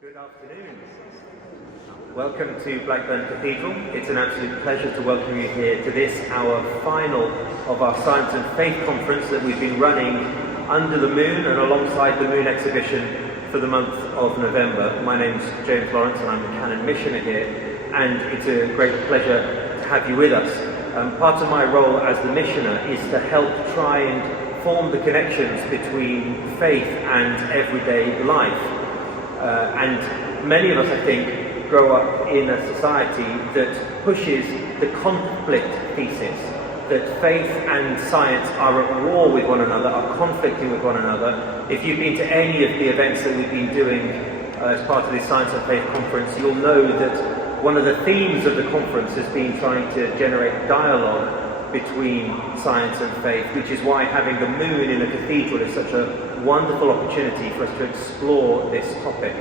Good afternoon. Welcome to Blackburn Cathedral. It's an absolute pleasure to welcome you here to this, our final of our Science and Faith conference that we've been running under the moon and alongside the moon exhibition for the month of November. My name's James Lawrence and I'm the Canon Missioner here, and it's a great pleasure to have you with us. Part of my role as the Missioner is to help try and form the connections between faith and everyday life. And many of us, I think, grow up in a society that pushes the conflict thesis, that faith and science are at war with one another, are conflicting with one another. If you've been to any of the events that we've been doing as part of this Science and Faith conference, you'll know that one of the themes of the conference has been trying to generate dialogue between science and faith, which is why having the moon in a cathedral is such a wonderful opportunity for us to explore this topic.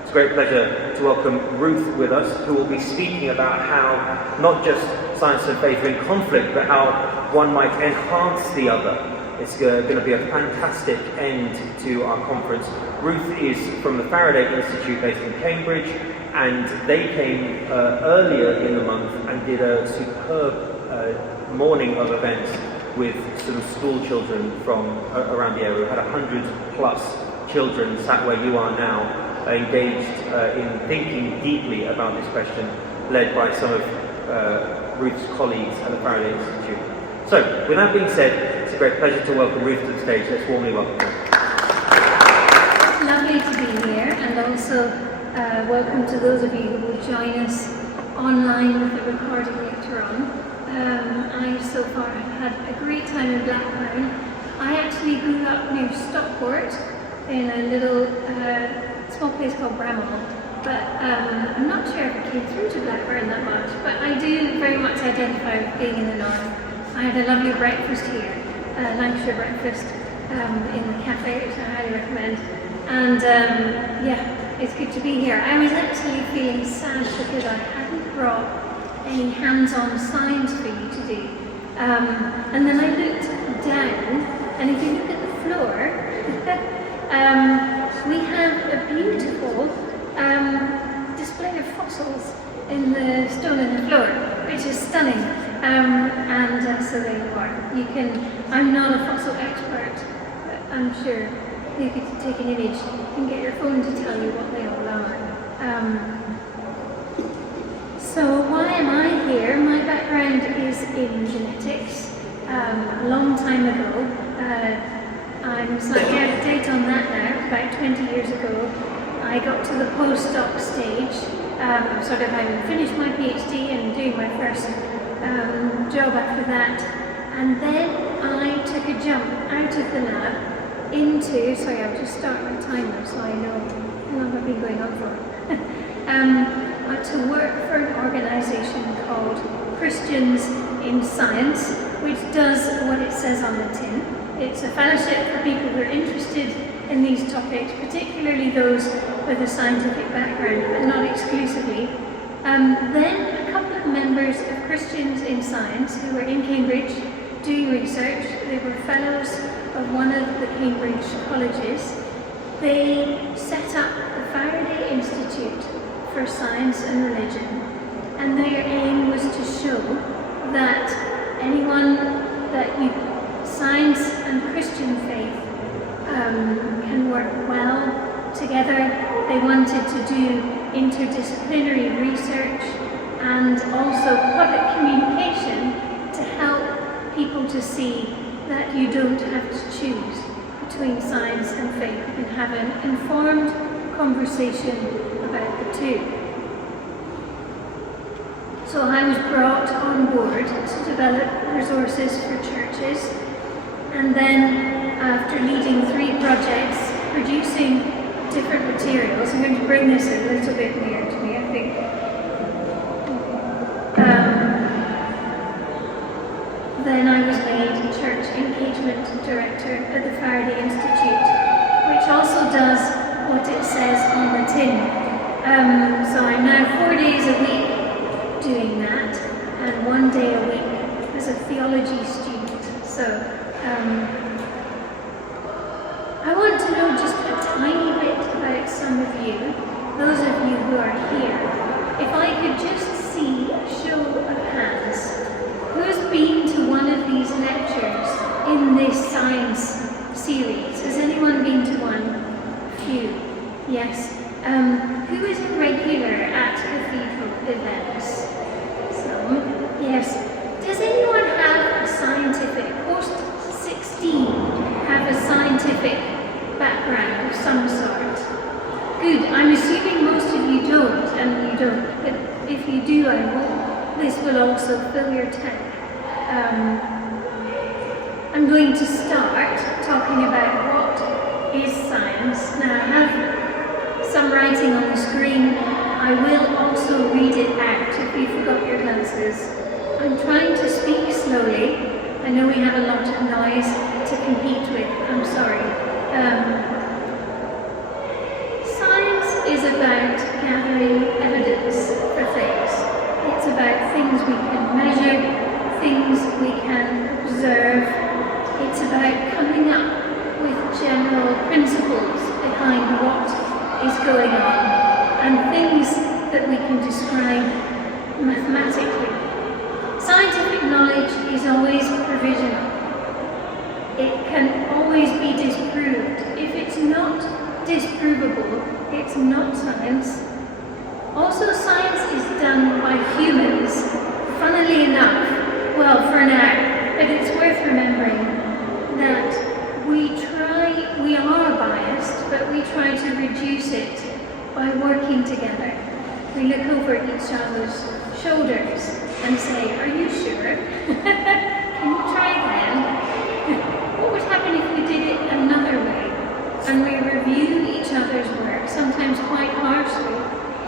It's a great pleasure to welcome Ruth with us, who will be speaking about how not just science and faith are in conflict, but how one might enhance the other. It's going to be a fantastic end to our conference. Ruth is from the Faraday Institute based in Cambridge, and they came earlier in the month and did a superb morning of events with some school children from around the area. We had 100+ children sat where you are now, engaged in thinking deeply about this question, led by some of Ruth's colleagues at the Faraday Institute. So, with that being said, it's a great pleasure to welcome Ruth to the stage. Let's warmly welcome her. It's lovely to be here, and also welcome to those of you who will join us online with the recording later on. I so far have had a great time in Blackburn. I actually grew up near Stockport in a little small place called Bramall, but I'm not sure if it came through to Blackburn that much, but I do very much identify with being in the north. I had a lovely breakfast here, Lancashire breakfast in the cafe, which I highly recommend, and yeah, it's good to be here. I was actually feeling sad because I hadn't brought any hands-on science for you to do. And then I looked down, and if you look at the floor, we have a beautiful display of fossils in the stone in the floor, which is stunning. So there you are. You can. I'm not a fossil expert, but I'm sure you could take an image and get your phone to tell you what they all are. So why am I here? My background is in genetics. A long time ago, I'm slightly out of date on that now, about 20 years ago, I got to the postdoc stage, sort of having finished my PhD and doing my first job after that, and then I took a jump out of the lab into, sorry, I'll just start my timer so I know how long I've been going on for. To work for an organisation called Christians in Science, which does what it says on the tin. It's a fellowship for people who are interested in these topics, particularly those with a scientific background, but not exclusively. Then a couple of members of Christians in Science who were in Cambridge doing research, they were fellows of one of the Cambridge colleges. They set up the Faraday Institute for Science and Religion, and their aim was to show that science and Christian faith can work well together. They wanted to do interdisciplinary research and also public communication to help people to see that you don't have to choose between science and faith. You can have an informed conversation about the two. So I was brought on board to develop resources for churches, and then after leading 3 projects, producing different materials, I'm going to bring this a little bit near to me, I think. Then I was made Church Engagement Director at the Faraday Institute, which also does what it says on the tin. So I'm now 4 days a week doing that, and 1 day a week as a theology student. So I want to know just a tiny bit about some of you. are here, if I could just see a show of hands, who's been to one of these lectures in this science series? Has anyone been to one? Few. Yes. Who is a regular at cathedral events? Some. Yes. Does anyone have a scientific, post-16, have a scientific background of some sort? Good. I'm assuming most of you don't, and you don't. But if you do, I hope this will also fill your tank. I'm going to start talking about what is science. Now, I have some writing on the screen. I will also read it out if you forgot your glasses. I'm trying to speak slowly. I know we have a lot of noise to compete with. I'm sorry. Science is about gathering evidence for things. It's about things we can measure, things we can observe. It's about coming up with general principles behind what is going on and things that we can describe mathematically. Scientific knowledge is always provisional. It can always be disproved. If it's not disprovable, it's not science. Also, science is done by humans, funnily enough, well, for now, but it's worth remembering that we are biased, but we try to reduce it by working together. We look over each other's shoulders and say, are you sure? Can you try again? What would happen if we did it another way? And we review each other's work, sometimes quite harshly,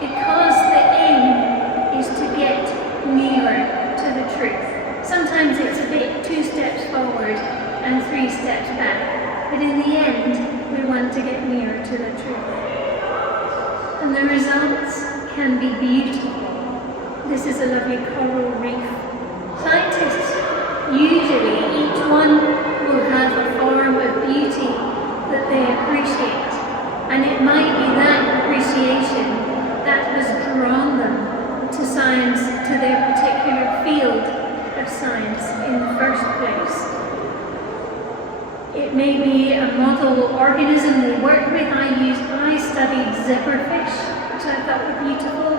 because the aim is to get nearer to the truth. Sometimes it's a bit 2 steps forward and 3 steps back, but in the end, we want to get nearer to the truth. And the results can be beautiful. This is a lovely coral reef. Scientists, usually each one will have a form of beauty that they appreciate, and it might be that appreciation that has drawn them to science, to their particular field of science in the first place. It may be a model organism they work with. I studied zebrafish, which I thought were beautiful.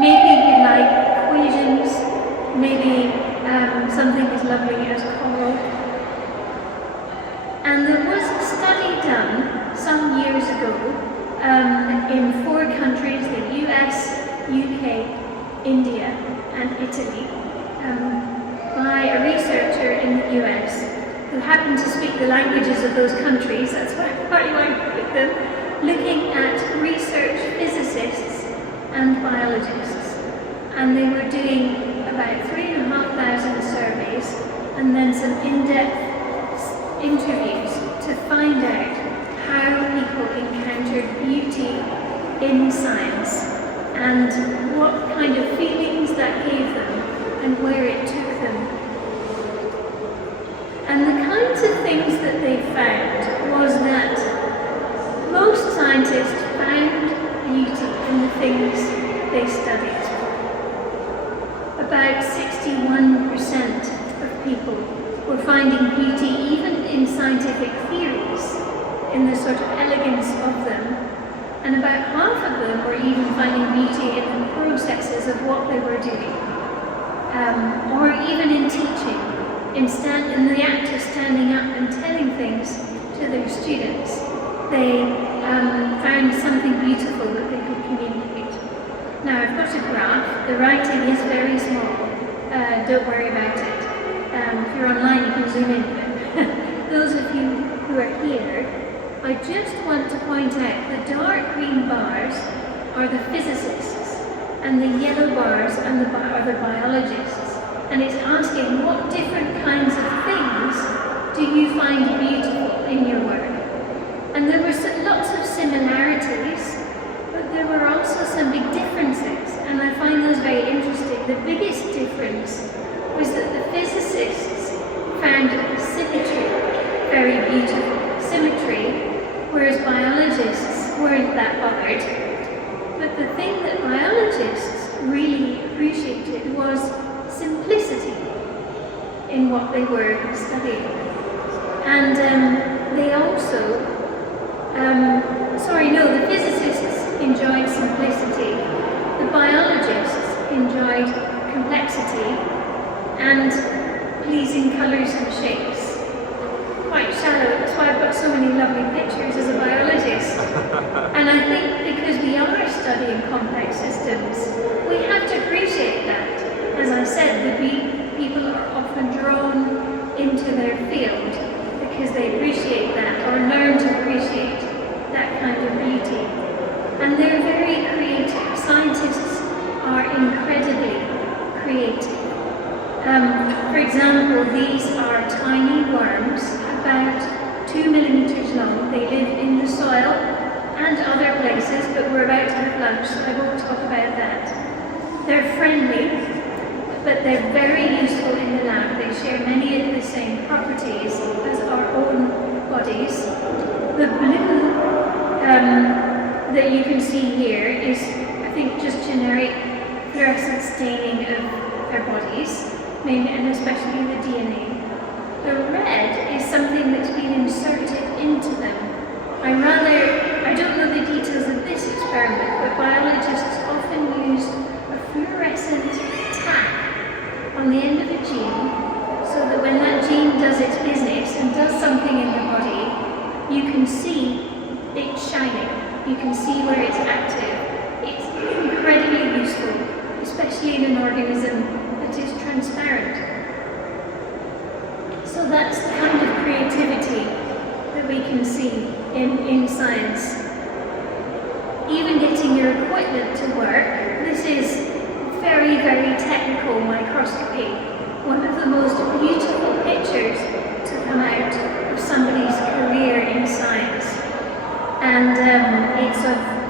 Maybe you like equations, maybe something as lovely as coral. And there was a study done some years ago in 4 countries, the US, UK, India, and Italy, by a researcher in the US who happened to speak the languages of those countries. That's partly why I picked them, looking at research physicists and biologists. And they were doing about 3,500 surveys and then some in-depth interviews to find out how people encountered beauty in science and what kind of feelings that gave them and where it took them. And the kinds of things that they found was that most scientists found beauty in the things they studied. About 61% of people were finding beauty even in scientific theories, in the sort of elegance of them, and about half of them were even finding beauty in the processes of what they were doing, or even in teaching, in the act of standing up and telling things to their students. They found something beautiful that they could communicate. Now, I've got a graph. The writing is very small. Don't worry about it. If you're online, you can zoom in. But those of you who are here, I just want to point out the dark green bars are the physicists, and the yellow bars are the biologists. And it's asking what different kinds of things do you find beautiful in your work? And there were lots of similarities, but there were also some big differences, and I find those very interesting. The biggest difference was that the physicists found symmetry very beautiful. Symmetry, whereas biologists weren't that bothered. But the thing that they were studying. And they also, the physicists enjoyed simplicity, the biologists enjoyed complexity and pleasing colours and shapes. Quite shallow, that's why I've got so many lovely pictures as a biologist. And I think because we are studying complex systems, we have to appreciate that. As I said, the people are often drawn into their field because they appreciate that or learn to appreciate that kind of beauty. And they're very creative. Scientists are incredibly creative. For example, these are tiny worms, about 2 millimeters long. They live in the soil and other places, but we're about to have lunch, so I won't talk about that. They're friendly, but they're very useful in the lab. They share many of the same properties as our own bodies. The blue that you can see here is, I think, just generic fluorescent staining of our bodies, mainly and especially the DNA. The red is something that's been inserted into them. I don't know the details of this experiment, but biologists often used a fluorescent tack on the end of a gene, so that when that gene does its business and does something in the body, you can see it shining. You can see where it's active. It's incredibly useful, especially in an organism that is transparent. So that's the kind of creativity that we can see in science. Even getting your equipment to work, this is very, very technical microscopy. One of the most beautiful pictures to come out of somebody's career in science. And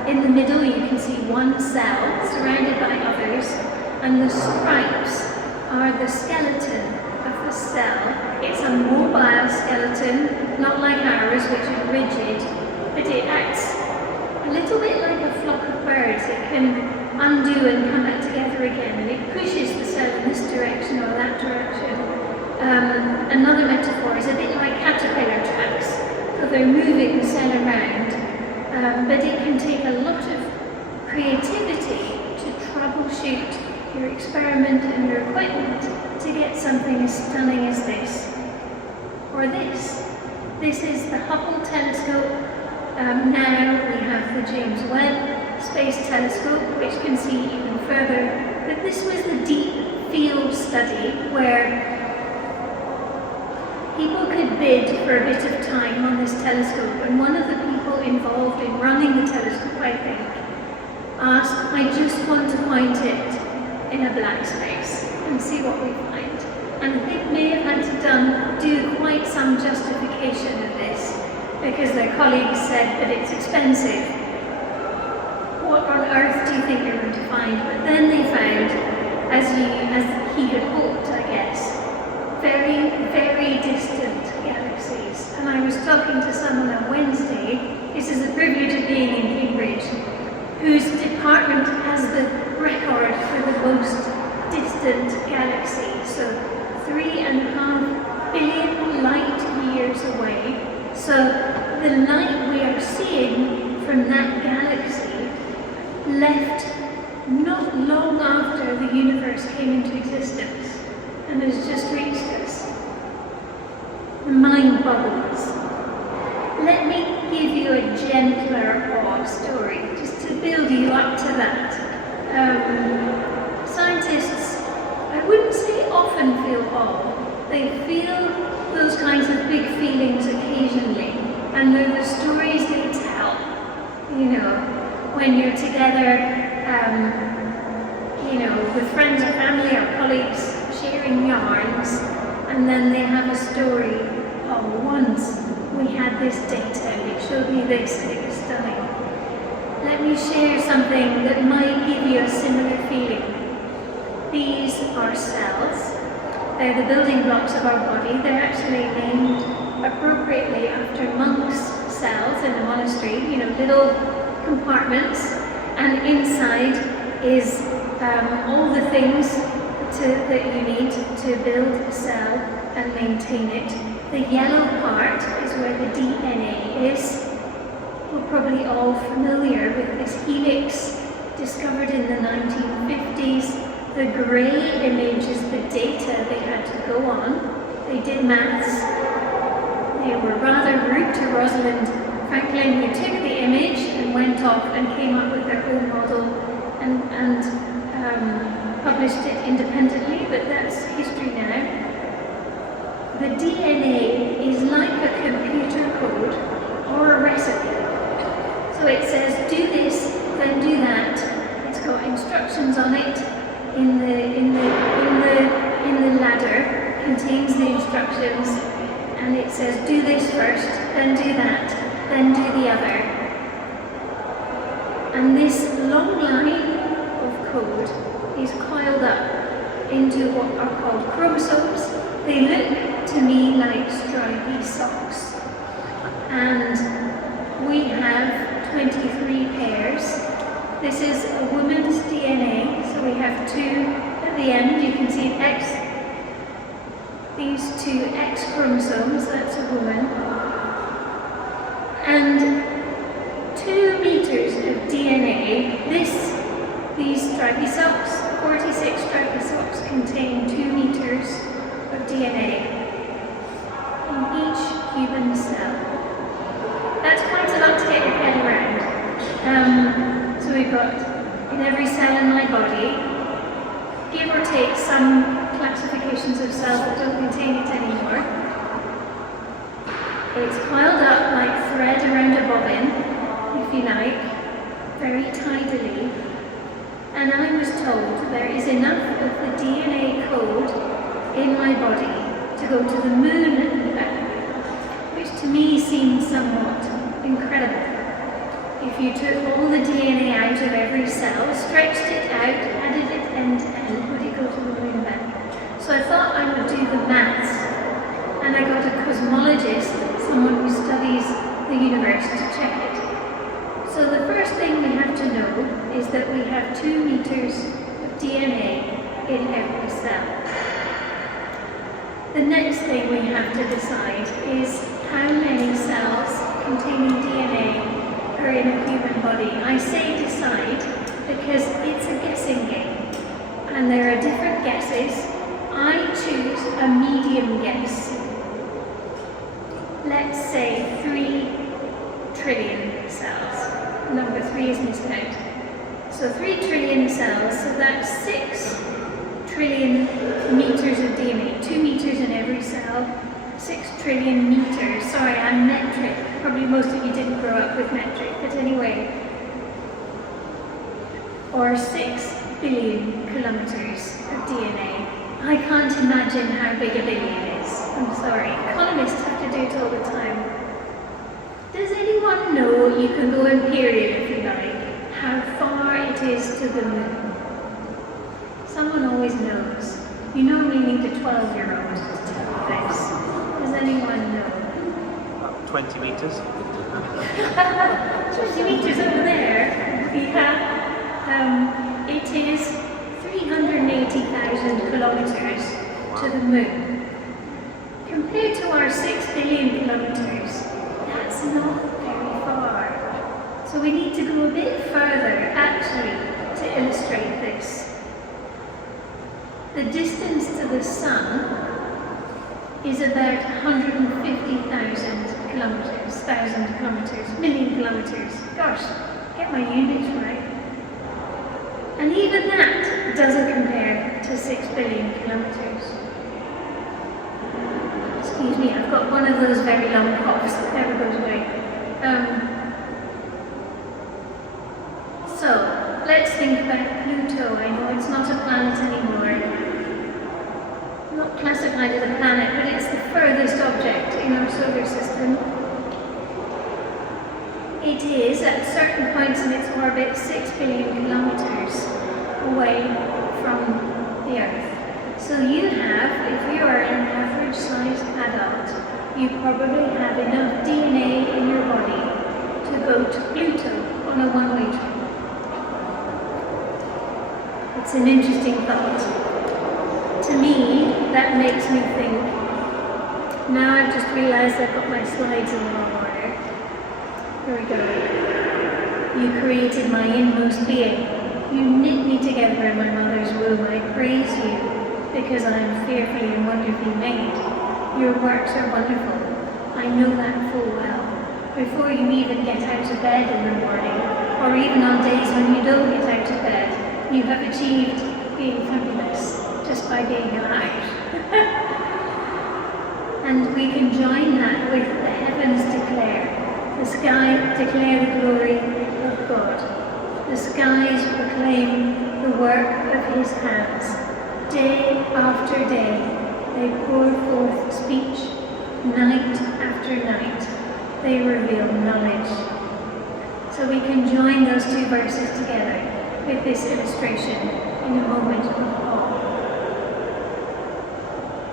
in the middle you can see one cell surrounded by others, and the stripes are the skeleton of the cell. It's a mobile skeleton, not like ours, which is rigid, but it acts a little bit like a flock of birds. It can undo and come back together again, and it pushes the cell in this direction or that direction. Another metaphor is a bit like caterpillar tracks, so they're moving the cell around, but it can take a lot of creativity to troubleshoot your experiment and your equipment to get something as stunning as this, or this. This is the Hubble telescope. Now we have the James Webb Space Telescope, which can see even further. But this was the deep field study where people could bid for a bit of time on this telescope, and one of the people involved in running the telescope, I think, asked, I just want to point it in a black space and see what we find. And they may have had to do quite some justification of this, because their colleagues said that it's expensive. What on earth do you think you're going to find? But then they found, as he had hoped, I guess, very, very distant galaxies. And I was talking to someone on Wednesday, this is the privilege of being in Cambridge, whose department has the record for the most distant galaxy. So 3.5 billion light years away. So the light we are seeing from that galaxy left not long after the universe came into existence and has just reached us. The mind boggles. Let me give you a gentler awe story, just to build you up to that. Scientists, I wouldn't say often feel awe. They feel those kinds of big feelings occasionally, and they're the stories they tell. You know, when you're together, with friends or family or colleagues sharing yarns, and then they have a story. Oh, once we had this data, and it showed me this, and it was stunning. Let me share something that might give you a similar feeling. These are cells. They're the building blocks of our body. They're actually named appropriately after monks' cells in a monastery, little compartments, and inside is all the things that you need to build a cell. and maintain it. The yellow part is where the DNA is. We're probably all familiar with this helix discovered in the 1950s. The grey image is the data they had to go on. They did maths. They were rather rude to Rosalind Franklin, who took the image and went off and came up with their own model and published it independently, but that's history now. The DNA is like a computer code or a recipe. So it says, do this, then do that. It's got instructions on it. In the ladder contains the instructions, and it says, do this first, then do that, then do the other. And this long line of code is coiled up into what are called chromosomes. They look to me like stripy socks. And we have 23 pairs. This is a woman's DNA, so we have 2 at the end. You can see X. These 2 X chromosomes, that's a woman. And 2 meters of DNA. These stripy socks, 46 stripy socks, contain 2 meters of DNA in each human cell. That's quite a lot to get your head around. So we've got in every cell in my body, give or take some classifications of cells that don't contain it anymore. It's coiled up like thread around a bobbin, if you like, very tidily. And I was told there is enough of the DNA code in my body to go to the moon and back, which to me seems somewhat incredible. If you took all the DNA out of every cell, stretched it out, added it end to end, would it go to the moon and back? So I thought I would do the maths, and I got a cosmologist, someone who studies the universe, to check it. So the first thing we have to know is that we have 2 meters of DNA in every cell. The next thing we have to decide is how many cells containing DNA are in a human body. I say decide because it's a guessing game, and there are different guesses. I choose a medium guess. Let's say 3 trillion cells. Number 3 is missed out. So 3 trillion cells, so that's 6 trillion meters of DNA. 2 meters in every cell, 6 trillion meters. Sorry, I'm metric. Probably most of you didn't grow up with metric, but anyway. Or 6 billion kilometers of DNA. I can't imagine how big a billion is. I'm sorry. Economists have to do it all the time. Does anyone know, you can go in period if you like, how far it is to the moon? Someone always knows. You normally need a 12-year-old to tell you this. Does anyone know? 20 meters. 20 meters over there, we have, it is 380,000 kilometers to the moon. Compared to our 6 billion kilometers, that's not very far. So we need to go a bit further, actually, to illustrate this. The distance to the Sun is about 150,000 kilometers, 1,000 kilometers, million kilometers. Gosh, get my units right. And even that doesn't compare to 6 billion kilometers. Excuse me, I've got one of those very long coughs that never goes away. So, let's think about Pluto. I know it's not a planet anymore. Not classified as a planet, but it's the furthest object in our solar system. It is, at certain points in its orbit, 6 billion kilometers away from the Earth. So you have, if you are an average-sized adult, you probably have enough DNA in your body to go to Pluto on a one-way trip. It's an interesting thought. To me, that makes me think Now I've just realised I've got my slides in the wrong order. Here we go. You created my inmost being. You knit me together in my mother's womb. I praise you because I am fearfully and wonderfully made. Your works are wonderful. I know that full well. Before you even get out of bed in the morning, or even on days when you don't get out of bed, you have achieved being fabulous just by being alive. And we can join that with the heavens declare, the sky declare the glory of God. The skies proclaim the work of his hands. Day after day, they pour forth speech. Night after night, they reveal knowledge. So we can join those two verses together with this illustration in a moment of awe.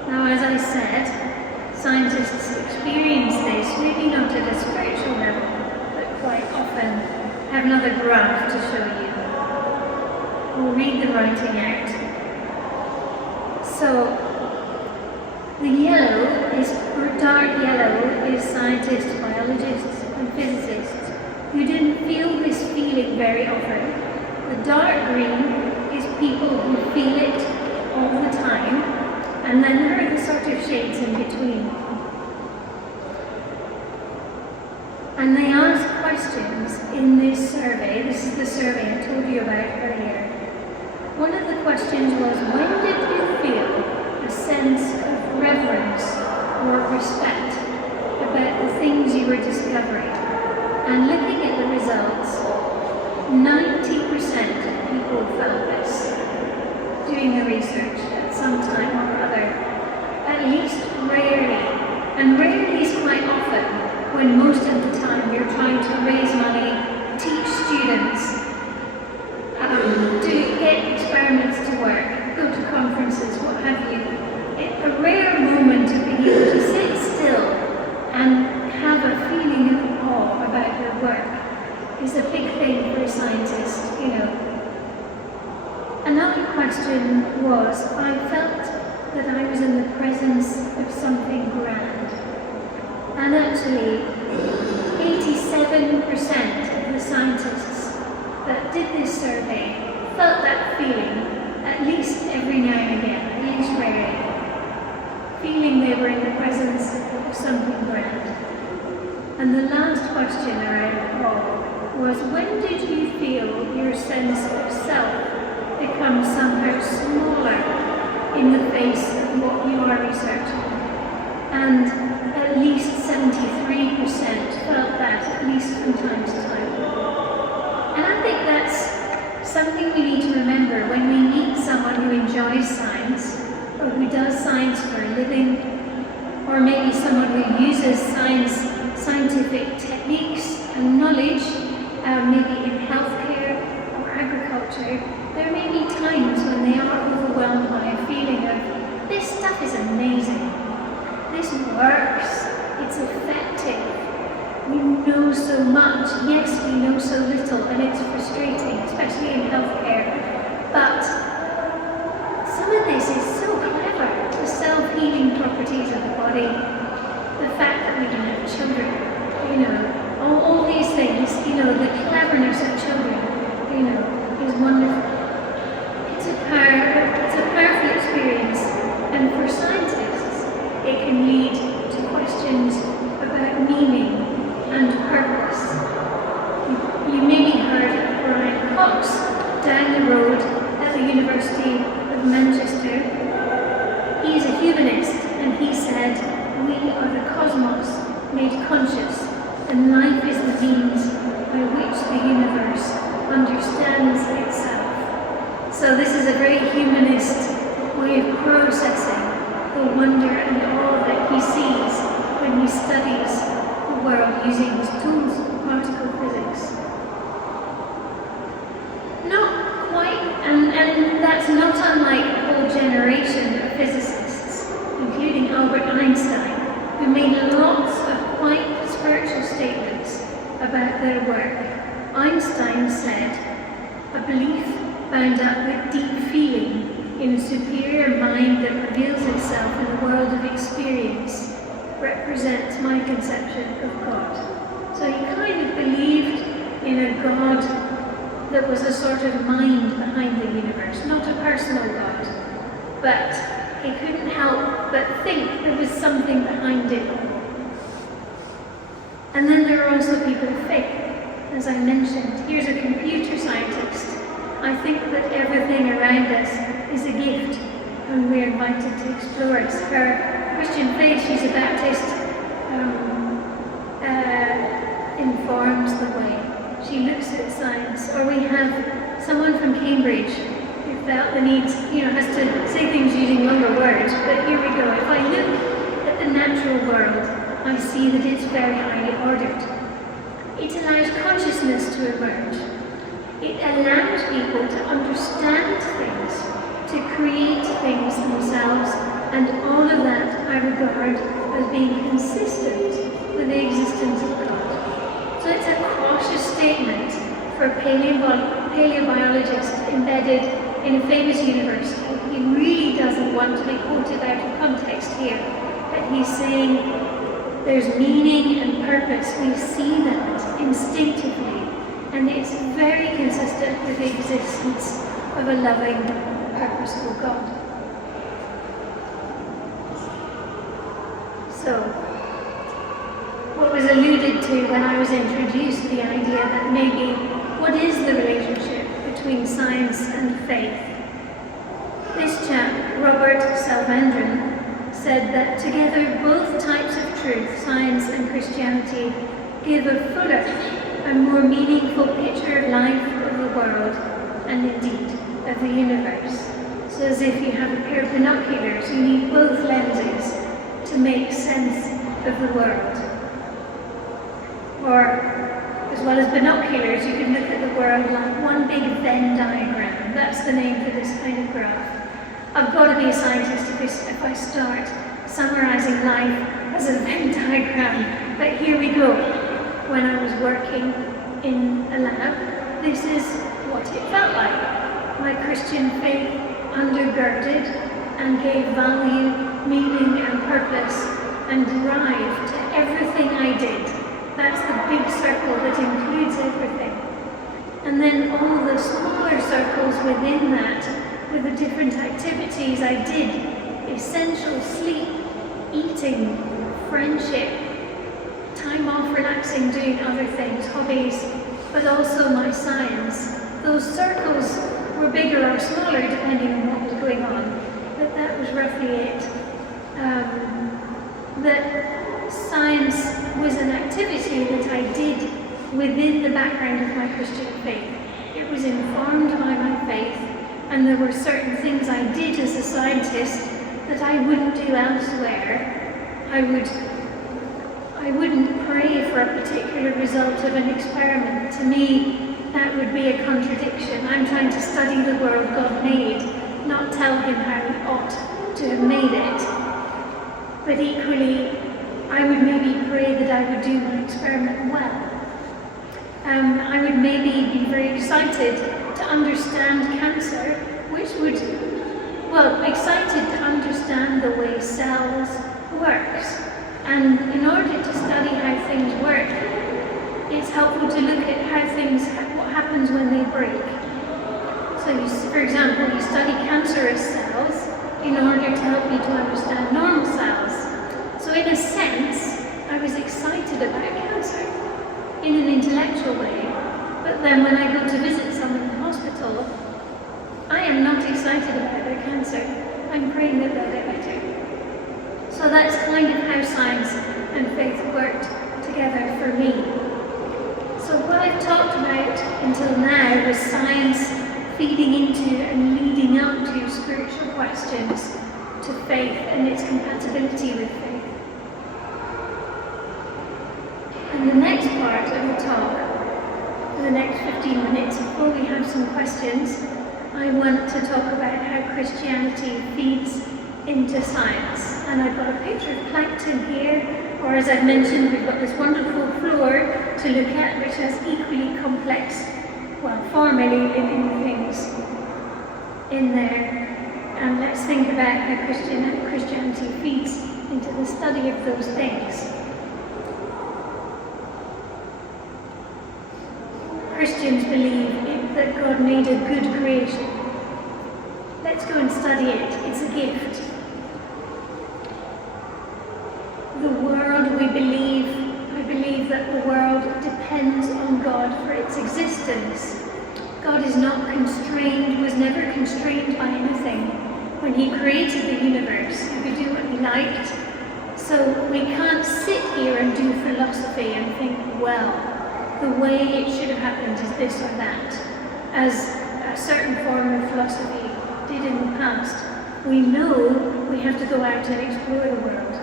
Now, as I said, scientists experience this, maybe not at a spiritual level, but quite often. I have another graph to show you. We'll read the writing out. So, the yellow is, dark yellow is scientists, biologists and physicists who didn't feel this feeling very often. The dark green is people who feel it all the time, and then there are the sort of shades in between. And they asked questions in this survey. This is the survey I told you about earlier. One of the questions was, when did you feel a sense of reverence or respect about the things you were discovering? And looking at the results, 90% of people felt this doing the research at some time or other, at least rarely. And rarely is quite often, when most of the time you're trying to raise money, teach students, get experiments to work, go to conferences, what have you. A rare moment to be able to sit still and have a feeling of awe about your work is a big thing for a scientist, you know. Another question was, I felt that I was in the presence of something grand. And actually, 87% of the scientists that did this survey felt that feeling at least every now and again, at least rarely. Feeling they were in the presence of something grand. And the last question around awe was, when did you feel your sense of self become somehow smaller in the face of what you are researching? And at least 73% felt that, at least from time to time. And I think that's something we need to remember when we meet someone who enjoys science, or who does science for a living, or maybe someone who uses scientific techniques and knowledge, maybe in healthcare or agriculture. There may be times when they are overwhelmed by a feeling of, this stuff is amazing, this works, it's effective, we know so much, yes we know so little, and it's frustrating, especially in healthcare, but some of this is so clever. The self-healing properties of the body, the fact that we can have children, you know, all these things, you know, the cleverness of children, you know, is wonderful. It's a powerful experience, and for scientists, it can lead to questions about meaning and purpose. You maybe heard of Brian Cox down the road at the University of Manchester. He's a humanist, and he said, we are the cosmos made conscious, and life is the means by which the universe understands itself. So this is a very humanist way of processing the wonder and awe that he sees when he studies the world using his tools of particle physics. Not quite, and that's not unlike a whole generation of physicists, including Albert Einstein, who made lots of quite spiritual statements about their work. Einstein said, a belief bound up with deep feeling in a superior mind that reveals itself in the world of experience represents my conception of God. So he kind of believed in a God that was a sort of mind behind the universe, not a personal God, but he couldn't help but think there was something behind it. And then there are also people of faith, as I mentioned. Here's a computer scientist. I think that everything around us is a gift, and we're invited to explore it. Her Christian faith, she's a Baptist, informs the way. She looks at science. Or we have someone from Cambridge who felt the need, has to say things using longer words, but here we go. If I look at the natural world, I see that it's very highly ordered. It allows consciousness to emerge. It allows people to understand things, to create things themselves, and all of that I regard as being consistent with the existence of God. So it's a cautious statement for a paleobiologist embedded in a famous university. He really doesn't want to be quoted out of context here, but he's saying there's meaning and purpose. We see that instinctively, and it's very consistent with the existence of a loving, purposeful God. So, what was alluded to when I was introduced, the idea that maybe what is the relationship between science and faith? This chap, Robert Salvandrin, said that together both types of truth, science and Christianity, give a fuller and more meaningful picture of life, of the world, and indeed of the universe. So as if you have a pair of binoculars, you need both lenses to make sense of the world. Or, as well as binoculars, you can look at the world like one big Venn diagram. That's the name for this kind of graph. I've got to be a scientist if I start summarizing life as a Venn diagram. But here we go. When I was working in a lab, this is what it felt like. My Christian faith undergirded and gave value, meaning and purpose and drive to everything I did. That's the big circle that includes everything. And then all the smaller circles within that, with the different activities I did, essential sleep, eating, friendship, time off relaxing, doing other things, hobbies, but also my science. Those circles were bigger or smaller depending on what was going on, but that was roughly it. That science was an activity that I did within the background of my Christian faith. It was informed by my faith, and there were certain things I did as a scientist that I wouldn't do elsewhere. I wouldn't pray for a particular result of an experiment. To me, that would be a contradiction. I'm trying to study the world God made, not tell him how he ought to have made it. But equally, I would maybe pray that I would do my experiment well. I would maybe be very excited to understand cancer, which would, excited to understand the way cells works. And in order to study how things work, it's helpful to look at what happens when they break. So for example, you study cancerous cells in order to help you to understand normal cells. So in a sense, I was excited about cancer in an intellectual way, but then when I go to visit someone in the hospital, I am not excited about their cancer. I'm praying that they'll get better. So that's kind of how science and faith worked together for me. So what I've talked about until now was science feeding into and leading up to spiritual questions, to faith and its compatibility with faith. And the next part of the talk, for the next 15 minutes, before we have some questions, I want to talk about how Christianity feeds into science. And I've got a picture of plankton here, or as I've mentioned, we've got this wonderful floor to look at, which has equally complex, formally living things in there. And let's think about how Christianity feeds into the study of those things. Christians believe that God made a good creation. Let's go and study it. It's a gift. The world, I believe that the world depends on God for its existence. God is not constrained, was never constrained by anything. When he created the universe, he could do what he liked. So we can't sit here and do philosophy and think, well, the way it should have happened is this or that, as a certain form of philosophy did in the past. We know we have to go out and explore the world.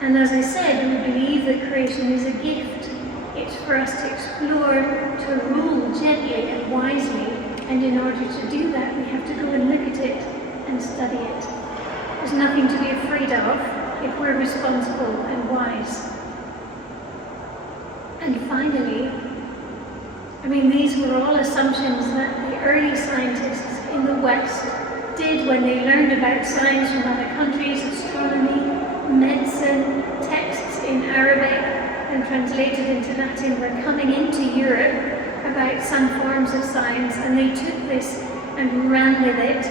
And as I said, we believe that creation is a gift. It's for us to explore, to rule gently and wisely, and in order to do that, we have to go and look at it and study it. There's nothing to be afraid of if we're responsible and wise. And finally, these were all assumptions that the early scientists in the West did when they learned about science from other countries, astronomy, medicine, texts in Arabic and translated into Latin were coming into Europe about some forms of science, and they took this and ran with it,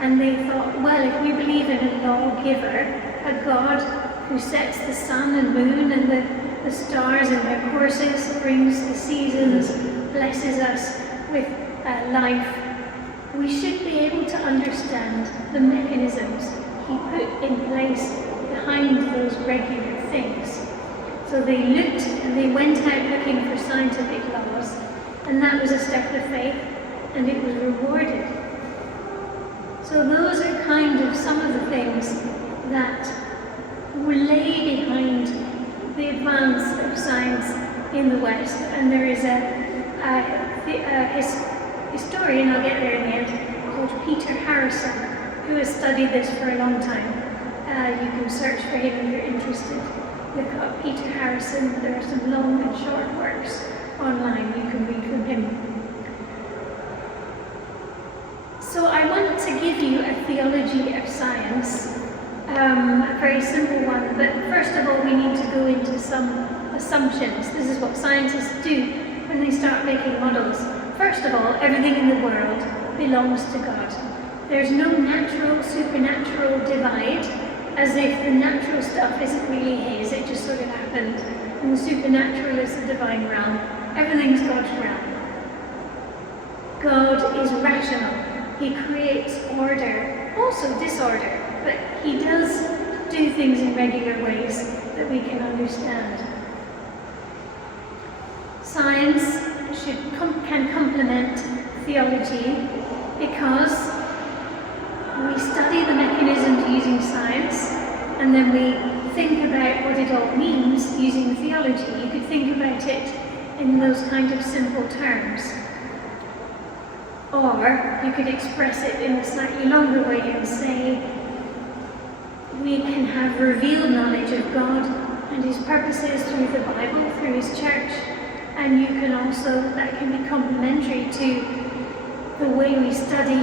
and they thought, well, if we believe in a lawgiver, a God who sets the sun and moon and the stars in their courses, brings the seasons, blesses us with life, we should be able to understand the mechanisms he put in place behind those regular things. So they looked and they went out looking for scientific laws, and that was a step of faith, and it was rewarded. So those are kind of some of the things that lay behind the advance of science in the West. And there is a historian, I'll get there in the end, called Peter Harrison, who has studied this for a long time. You can search for him if you're interested. Look up Peter Harrison. There are some long and short works online you can read from him. So I want to give you a theology of science, a very simple one, but first of all we need to go into some assumptions. This is what scientists do when they start making models. First of all, everything in the world belongs to God. There's no natural, supernatural divide, as if the natural stuff isn't really his, it just sort of happened, and the supernatural is the divine realm. Everything's God's realm. God is rational. He creates order, also disorder, but he does do things in regular ways that we can understand. Science can complement theology because we study the mechanisms using science, and then we think about what it all means using theology. You could think about it in those kind of simple terms. Or you could express it in a slightly longer way and say, we can have revealed knowledge of God and his purposes through the Bible, through his church, and you can also, that can be complementary to the way we study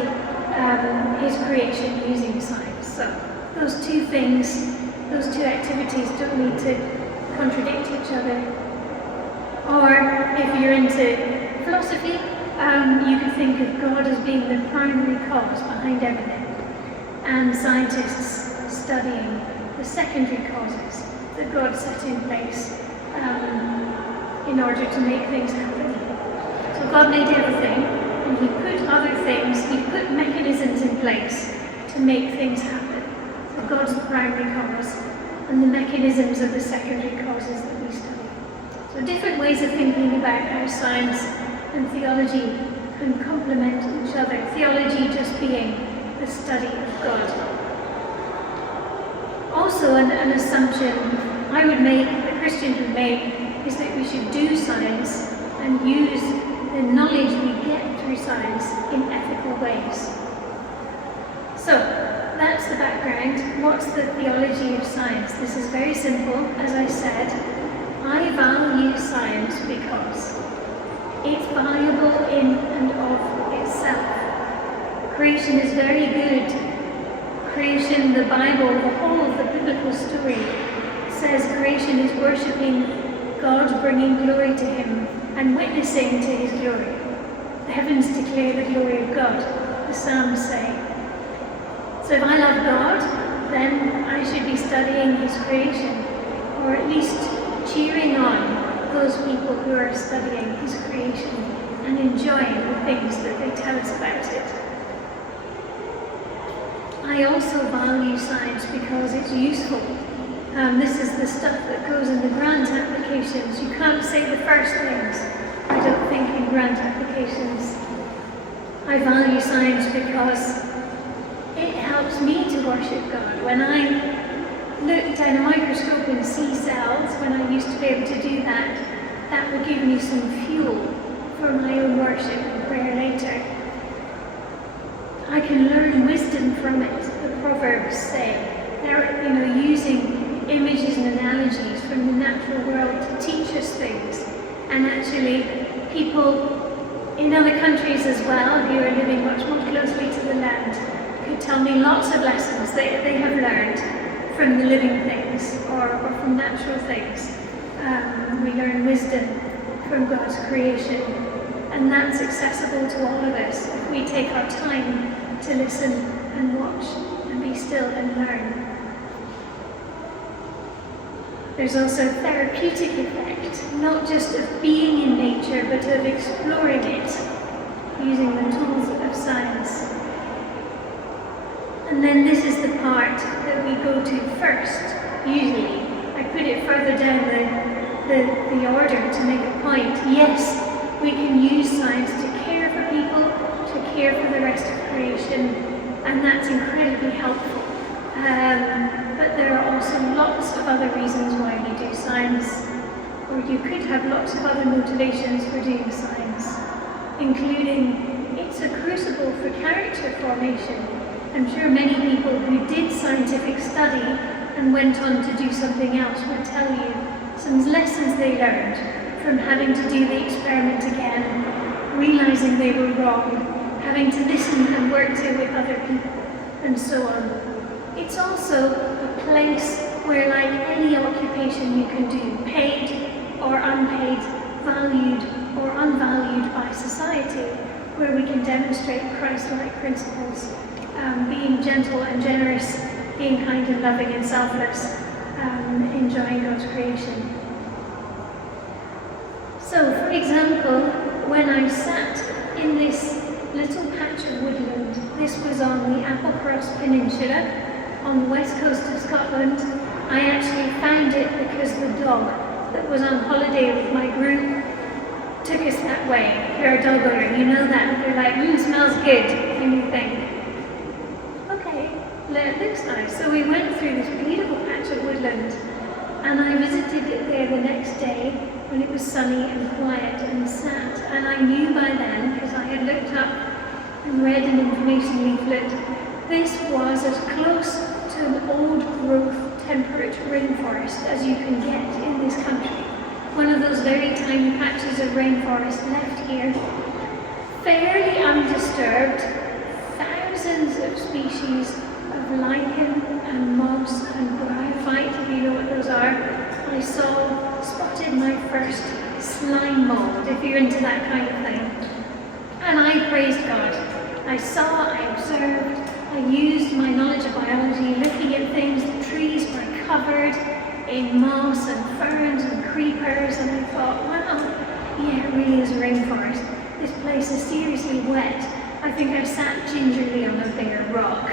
his creation using science. So those two things, those two activities don't need to contradict each other. Or if you're into philosophy, you could think of God as being the primary cause behind everything, and scientists studying the secondary causes that God set in place in order to make things happen. So God made everything, and he put other things, he put mechanisms in place to make things happen. So God's the primary cause, and the mechanisms are the secondary causes that we study. So different ways of thinking about how science and theology can complement each other. Theology just being the study of God. Also an assumption I would make, that Christians would make, is that we should do science and use the knowledge we get through science in ethical ways. So, that's the background. What's the theology of science? This is very simple. As I said, I value science because it's valuable in and of itself. Creation is very good. Creation, the Bible, the whole of the biblical story says creation is worshipping God, bringing glory to him and witnessing to his glory. The heavens declare the glory of God, the Psalms say. So if I love God, then I should be studying his creation, or at least cheering on those people who are studying his creation and enjoying the things that they tell us about it. I also value science because it's useful. This is the stuff that goes in the grant applications. You can't say the first things, I don't think, in grant applications. I value science because it helps me to worship God. When I look down a microscope and see cells, when I used to be able to do that, that would give me some fuel for my own worship and prayer later. I can learn wisdom from it, the Proverbs say. They're, using images and analogies from the natural world to teach us things. And actually, people in other countries as well, who are living much more closely to the land, could tell me lots of lessons that they have learned from the living things or from natural things. We learn wisdom from God's creation, and that's accessible to all of us if we take our time to listen and watch and be still and learn. There's also a therapeutic effect, not just of being in nature, but of exploring it using the tools of science. And then this is the part that we go to first, usually. I put it further down the order to make a point. Yes, we can use science to care for people, to care for the rest of creation, and that's incredibly helpful. But there are also lots of other reasons why we do science, or you could have lots of other motivations for doing science, including it's a crucible for character formation. I'm sure many people who did scientific study and went on to do something else would tell you some lessons they learned from having to do the experiment again, realizing they were wrong, having to listen and work to with other people, and so on. It's also a place where, like any occupation you can do, paid or unpaid, valued or unvalued by society, where we can demonstrate Christ-like principles, being gentle and generous, being kind and loving and selfless, enjoying God's creation. So, for example, when I sat in this little patch of woodland, this was on the Applecross Peninsula, on the west coast of Scotland. I actually found it because the dog that was on holiday with my group took us that way. If you're a dog owner, you know that. They're like, smells good, and you think, okay, it looks nice. So we went through this beautiful patch of woodland, and I visited it there the next day when it was sunny and quiet, and sat. And I knew by then, because I had looked up and read an information leaflet, this was as close to an old-growth temperate rainforest as you can get in this country. One of those very tiny patches of rainforest left here, fairly undisturbed, thousands of species of lichen and moss and bryophyte, if you know what those are. I spotted my first slime mold, if you're into that kind of thing. And I praised God. I saw, I observed, I used my knowledge of biology, looking at things. The trees were covered in moss and ferns and creepers, and I thought, wow, yeah, it really is a rainforest. This place is seriously wet. I think I sat gingerly on a bare rock.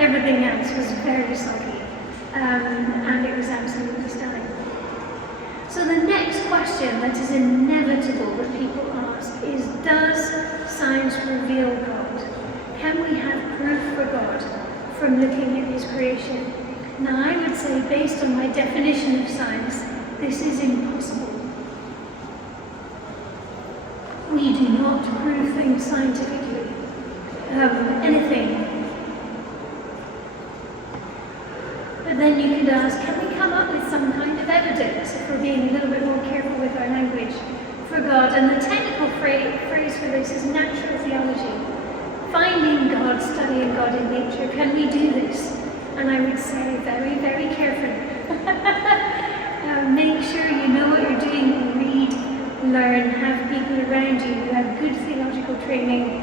Everything else was very soggy, and it was absolutely stunning. So the next question that is inevitable that people ask is, does science reveal God? Can we have proof for God from looking at his creation? Now, I would say, based on my definition of science, this is impossible. We do not prove things scientifically. Anything. But then you could ask, can we come up with some kind of evidence, if we're being a little bit more careful with our language, for God? And the technical phrase for this is natural theology. Finding God, studying God in nature. Can we do this? And I would say very, very carefully. Make sure you know what you're doing. Read, learn, have people around you who have good theological training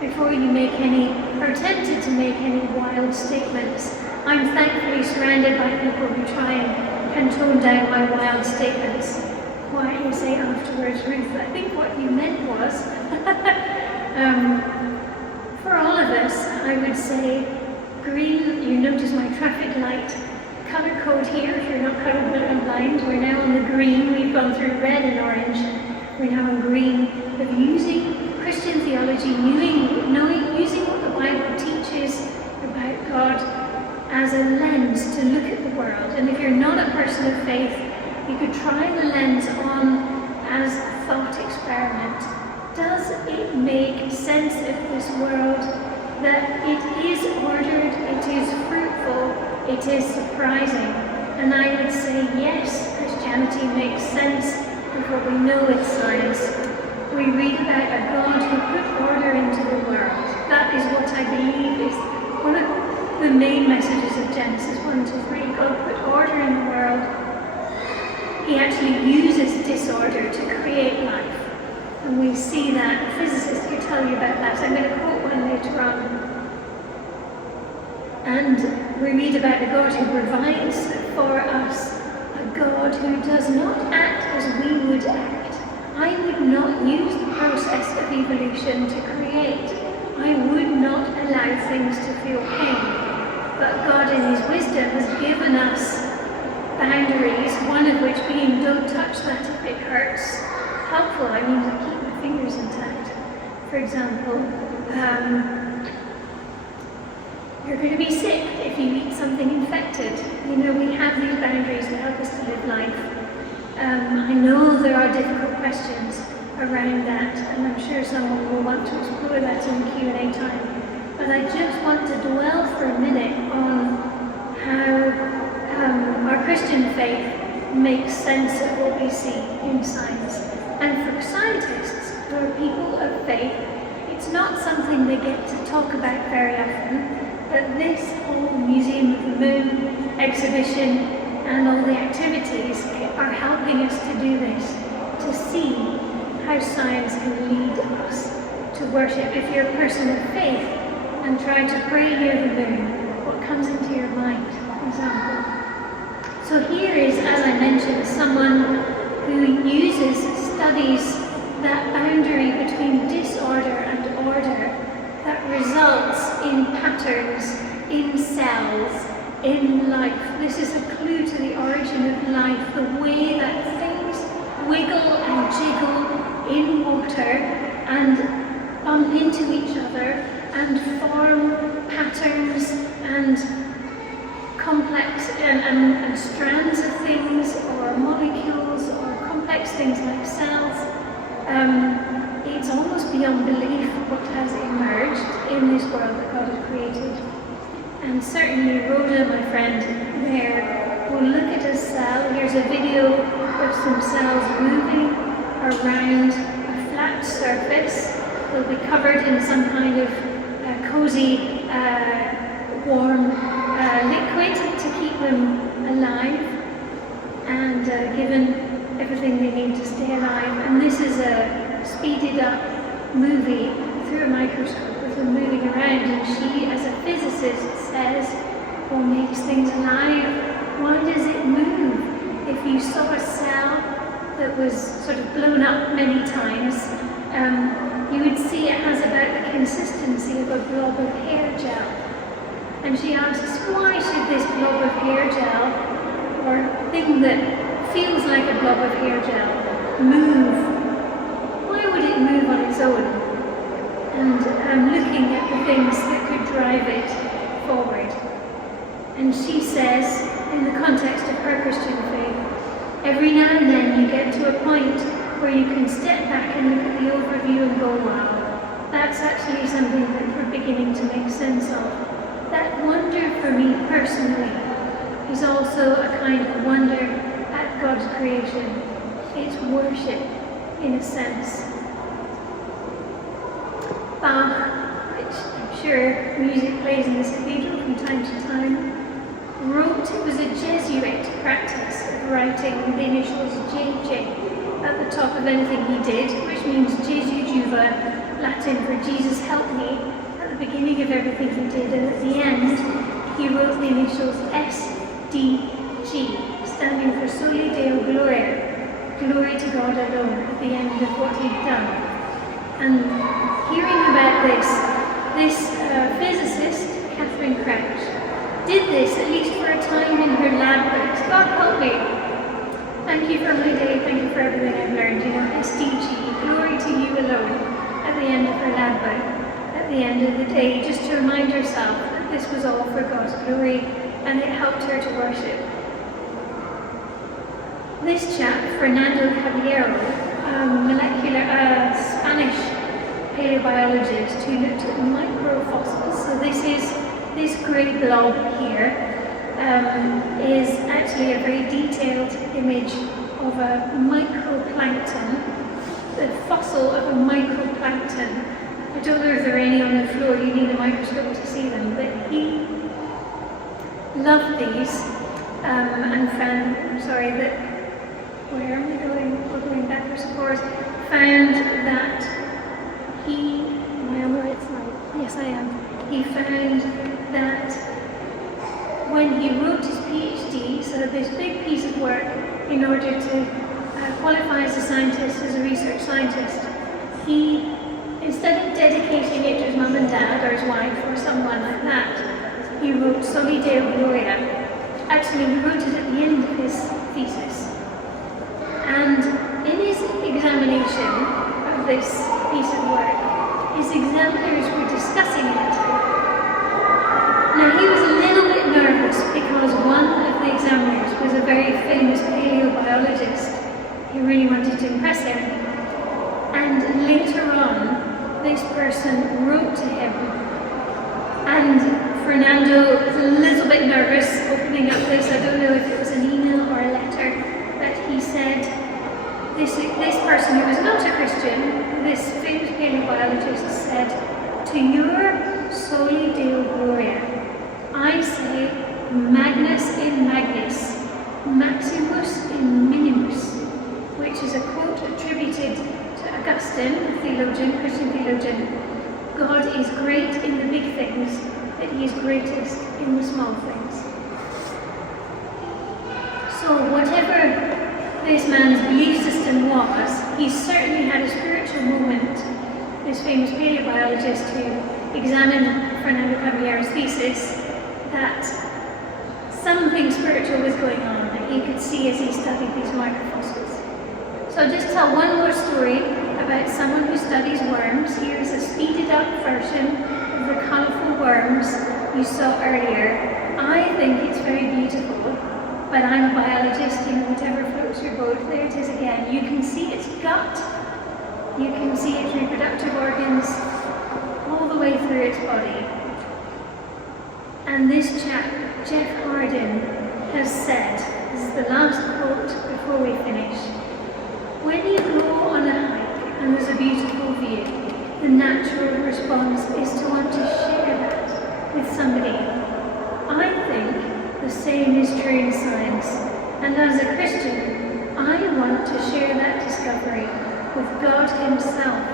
before you make any, or attempted to make any wild statements. I'm thankfully surrounded by people who try and can tone down my wild statements. Quietly say afterwards, Ruth, I think what you meant was. For all of us, I would say green. You notice my traffic light color code here. If you're not colorblind, we're now on the green. We've gone through red and orange. We're now on green. Of using Christian theology, using what the Bible teaches about God as a lens to look at the world. And if you're not a person of faith, you could try the lens on as a thought experiment. Does it make sense of this world, that it is ordered, it is fruitful, it is surprising? And I would say yes, Christianity makes sense of what we know with science. We read about a God who put order into the world. That is what I believe is one of the main messages of Genesis 1 to 3. God put order in the world. He actually uses disorder to create life. And we see that. Physicists could tell you about that. I'm going to quote one later on. And we read about a God who provides for us, a God who does not act as we would act. I would not use the process of evolution to create. I would not allow things to feel pain. But God in His wisdom has given us boundaries, one of which being don't touch that if it hurts. Helpful, I mean to keep my fingers intact. For example, you're going to be sick if you eat something infected. You know, we have these boundaries that help us to live life. I know there are difficult questions around that, and I'm sure someone will want to explore that in the Q&A time. But I just want to dwell for a minute on how our Christian faith makes sense of what we see in science. And for scientists who are people of faith, it's not something they get to talk about very often, but this whole Museum of the Moon exhibition and all the activities are helping us to do this, to see how science can lead us to worship. If you're a person of faith and try to pray near the moon, what comes into your mind, for example? So here is, as I mentioned, someone who studies that boundary between disorder and order that results in patterns, in cells, in life. This is a clue to the origin of life, the way that things wiggle and jiggle in water and bump into each other and form patterns and complex and strands of things, or molecules, or complex things like cells. It's almost beyond belief what has emerged in this world that God has created. And certainly Rhoda, my friend there, will look at a cell. Here's a video of some cells moving around a flat surface. They'll be covered in some kind of cozy, warm liquid to keep them alive and given everything they need to stay alive. And this is a speeded up movie through a microscope with them moving around, and she, as a physicist, says, what makes things alive? Why does it move? If you saw a cell that was sort of blown up many times, you would see it has about the consistency of a blob of hair gel. And she asks, why should this blob of hair gel, or thing that feels like a blob of hair gel, move? Why would it move on its own? And I'm looking at the things that could drive it forward. And she says, in the context of her Christian faith, every now and then you get to a point where you can step back and look at the overview and go, wow, that's actually something that we're beginning to make sense of. That wonder for me personally is also a kind of wonder at God's creation. It's worship, in a sense. Bach, which I'm sure music plays in this cathedral from time to time, wrote, it was a Jesuit practice of writing the initials JJ at the top of anything he did, which means Jesu Juva, Latin for Jesus help me, at the beginning of everything he did, and at the end he wrote the initials SDG, standing for Soli Deo Gloria, glory to God alone, at the end of what he'd done. And hearing about this physicist, Catherine Crouch, did this at least for a time in her lab books. God help me. Thank you for my day, thank you for everything I've learned. SDG, glory to you alone, at the end of her lab book, at the end of the day, just to remind herself that this was all for God's glory, and it helped her to worship. This chap, Fernando Caballero, Spanish paleobiologist who looked at microfossils. So this grey blob here is actually a very detailed image of a microplankton, the fossil of a microplankton. I don't know if there are any on the floor, you need a microscope to see them, but he loved these and found, where am I going? We're going backwards, of course. Found that am I on the right side? Yes, I am. He found that when he wrote his PhD, so this big piece of work, in order to qualify as a scientist, as a research scientist, he, instead of dedicating it to his mum and dad, or his wife, or someone like that, he wrote Soli Deo Gloria. Actually, he wrote it at the end of his thesis. And in his examination of this piece of work, his examiners were discussing it. Now, he was a little bit nervous because one of the examiners was a very famous paleobiologist who really wanted to impress him. And later on, this person wrote to him, and Fernando was a little bit nervous opening up this. I don't know if it was an email or a letter, but he said, this person who was not a Christian, this famous paleobiologist, said, to your Soli Deo Gloria, I say Magnus in Magnis, Maximus in Minimus, which is a quote attributed to Augustine, a theologian, Christian theologian. God is great in the big things, but he is greatest in the small things. So whatever this man's belief system was, he certainly had a spiritual moment, this famous paleobiologist who examined Fernando Caballero's thesis, that something spiritual was going on that he could see as he studied these microfossils. So I'll just tell one more story about someone who studies worms. Here is a speeded up version of the colourful worms you saw earlier. I think it's very beautiful, but I'm a biologist, whatever floats your boat. There it is again. You can see its gut, you can see its reproductive organs all the way through its body. And this chap, Jeff Hardin, has said, this is the last quote before we finish, when you go on a hike and there's a beautiful view, the natural response is to want to share that with somebody. I think the same is true in science, and as a Christian, I want to share that discovery with God himself,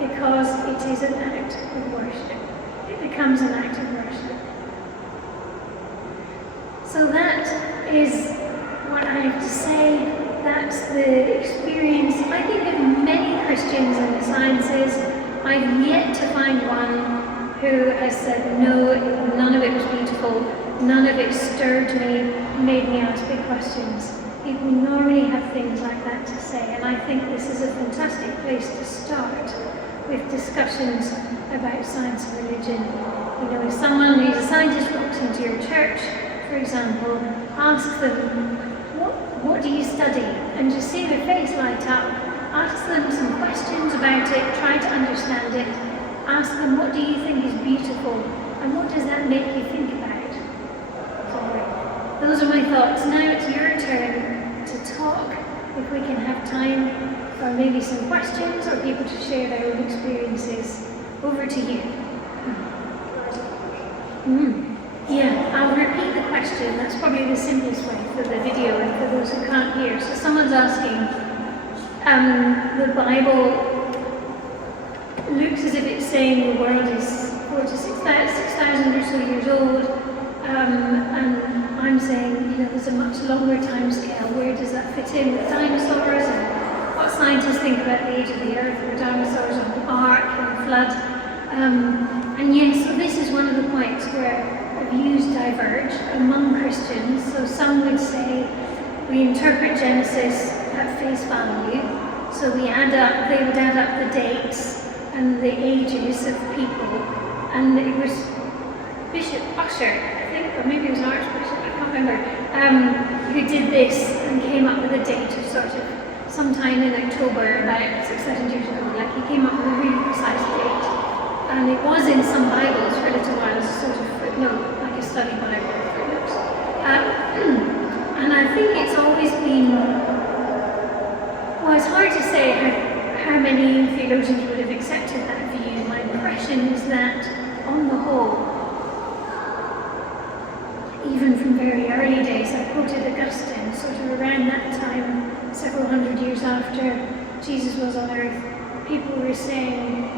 because it is an act of worship. It becomes an act of worship. So that is what I have to say. That's the experience, I think, of many Christians in the sciences. I've yet to find one who has said, no, none of it was beautiful, none of it stirred me, made me ask big questions. People normally have things like that to say, and I think this is a fantastic place to start with discussions about science and religion. If someone who's a scientist walks into your church, for example, ask them, what do you study? And just see their face light up. Ask them some questions about it, try to understand it. Ask them, what do you think is beautiful? And what does that make you think about? So, those are my thoughts. Now it's your turn to talk, if we can have time for maybe some questions or people to share their own experiences. Over to you. Yeah, I'll repeat the question. that's probably the simplest way for the video and for those who can't hear. So someone's asking, the Bible looks as if it's saying the world is 4,000 to 6,000 or so years old, and I'm saying, there's a much longer time scale. Where does that fit in with dinosaurs, and what scientists think about the age of the Earth, or dinosaurs on the Ark and the flood? And yes, so this is one of the points where views diverge among Christians. So some would say we interpret Genesis at face value. So they would add up the dates and the ages of people. And it was Bishop Usher, I think, or maybe it was an Archbishop, I can't remember, who did this and came up with a date of sort of sometime in October, about 6,000 years ago. Like, he came up with a really precise date. And it was in some Bibles for a little while as a sort of footnote, like a study Bible footnote. And I think it's always been, well, it's hard to say how many theologians would have accepted that view. My impression is that, on the whole, even from very early days, I quoted Augustine, sort of around that time, several hundred years after Jesus was on earth, people were saying,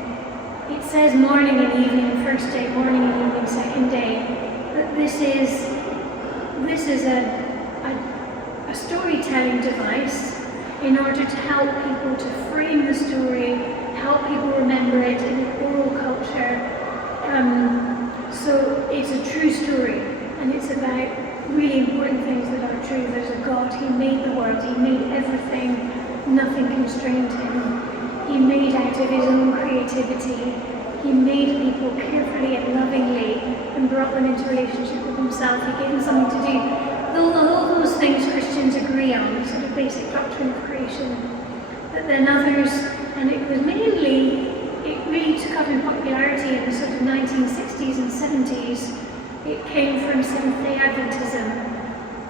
it says morning and evening, first day, morning and evening, second day. But this is a storytelling device in order to help people to frame the story, help people remember it in an oral culture. So it's a true story, and it's about really important things that are true. There's a God. He made the world. He made everything. Nothing constrained him. He made out of his own creativity. He made people carefully and lovingly and brought them into relationship with himself. He gave them something to do. All those things Christians agree on, the sort of basic doctrine of creation. But then others, and it really took up in popularity in the sort of 1960s and 70s. It came from Seventh-day Adventism,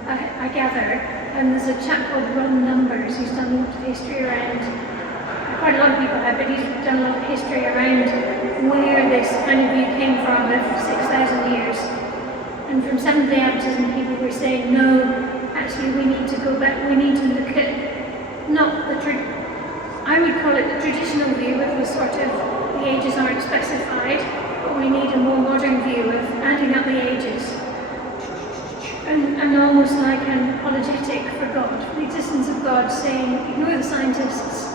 I gather. And there's a chap called Ron Numbers who's done a lot of history around, quite a lot of people have, but he's done a lot of history around where this kind of view came from of 6,000 years. And from Seventh-day Adventism, people were saying, no, actually we need to go back, we need to look at, not the, I would call it the traditional view of the sort of, the ages aren't specified, but we need a more modern view of adding up the ages. And almost like an apologetic for God, for the existence of God, saying, ignore the scientists,